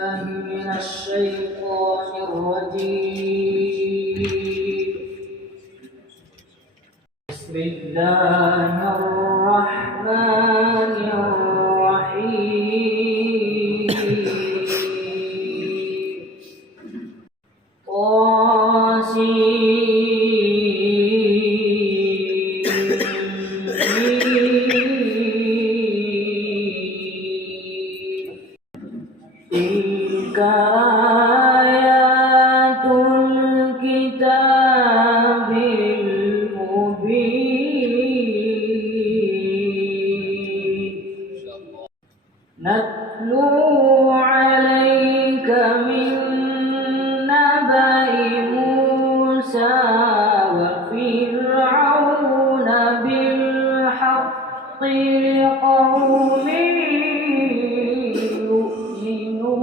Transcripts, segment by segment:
من الشيطان الرجيم. بسم الله الرحمن الرحيم. تلك آيات الكتاب المبين نتلو عليك من نبأ موسى وفرعون بالحق لقوم يؤمنون.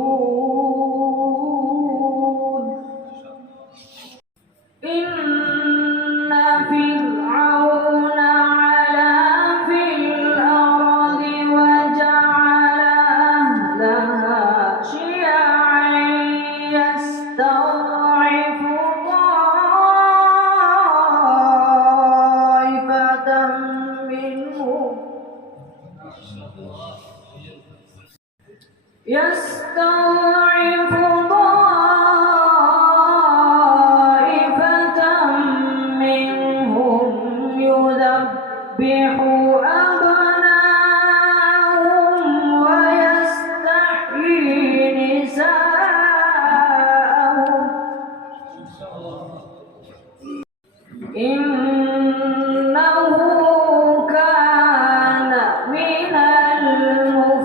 إن فرعون علا في الأرض وجعل أهلها شيعا يستضعف طائفة منهم يذبح أبناءهم ويستحيي نساءهم إنه كان من المفسدين.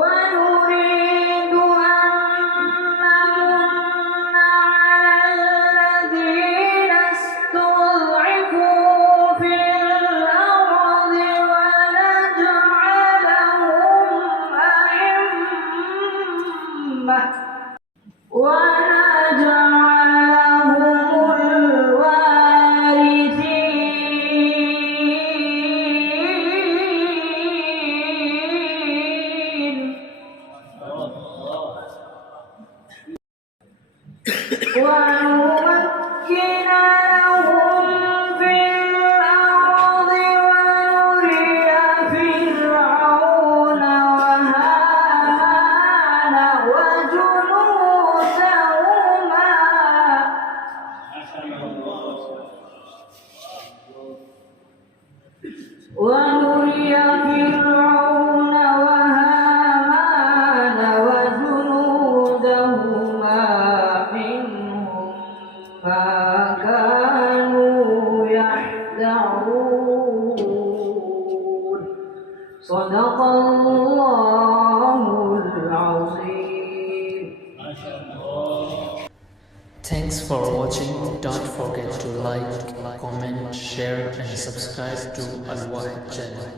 ونريد أن نمن على الذين استضعفوا في الأرض ونجعلهم الوارثين. ونمكن لهم في الأرض ونري فرعون وهامان وجنودهما منهم ما كانوا يحذرون. صدق الله العظيم. Thanks for watching. Don't forget to like, comment, share and subscribe to Al Wahid channel.